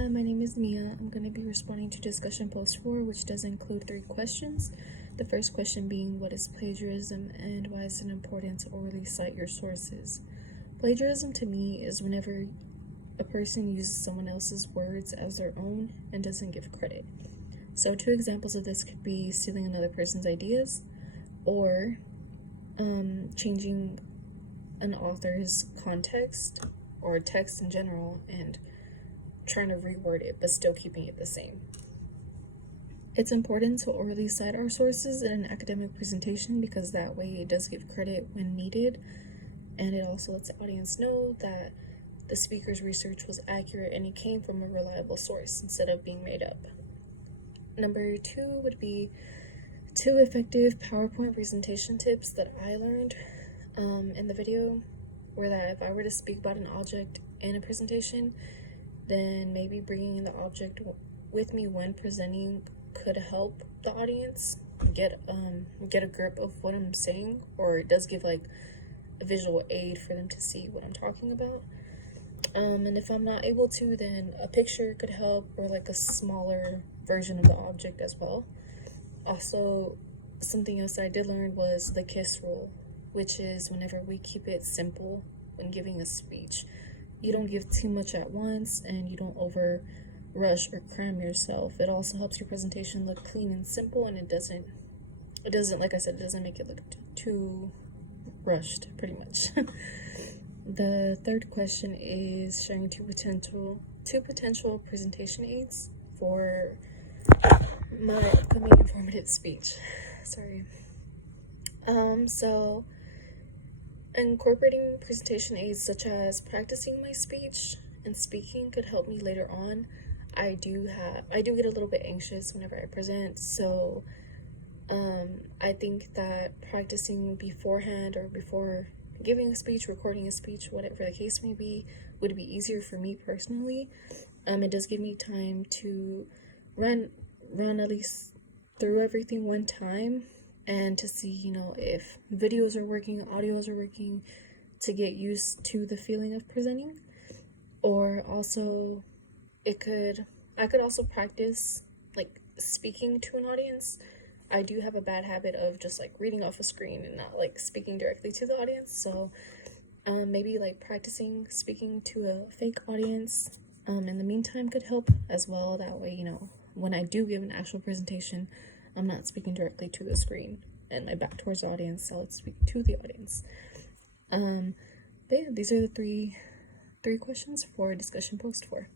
Hi, my name is Mia. I'm going to be responding to discussion post 4, which does include 3 questions. The first question being, what is plagiarism and why is it important to orally cite your sources? Plagiarism to me is whenever a person uses someone else's words as their own and doesn't give credit. So 2 examples of this could be stealing another person's ideas or changing an author's context or text in general and trying to reword it but still keeping it the same. It's important to orally cite our sources in an academic presentation because that way it does give credit when needed, and it also lets the audience know that the speaker's research was accurate and it came from a reliable source instead of being made up. Number 2 would be 2 effective PowerPoint presentation tips that I learned in the video, were that if I were to speak about an object in a presentation, then maybe bringing in the object with me when presenting could help the audience get a grip of what I'm saying, or it does give like a visual aid for them to see what I'm talking about. And if I'm not able to, then a picture could help, or like a smaller version of the object as well. Also, something else that I did learn was the KISS rule, which is whenever we keep it simple when giving a speech. You don't give too much at once, and you don't over rush or cram yourself. It also helps your presentation look clean and simple, and it doesn't, like I said, it doesn't make it look too rushed, pretty much. The third question is sharing two potential presentation aids for my upcoming informative speech. Sorry. So incorporating presentation aids such as practicing my speech and speaking could help me later on. I do get a little bit anxious whenever I present, so I think that practicing beforehand or before giving a speech, recording a speech, whatever the case may be, would be easier for me personally. It does give me time to run at least through everything one time, and to see, if videos are working, audios are working, to get used to the feeling of presenting. Or also, I could also practice like speaking to an audience. I do have a bad habit of just like reading off a screen and not like speaking directly to the audience. So maybe like practicing speaking to a fake audience in the meantime could help as well. That way, when I do give an actual presentation, I'm not speaking directly to the screen and my back towards the audience, so I'll speak to the audience. But yeah, these are the three questions for discussion post 4.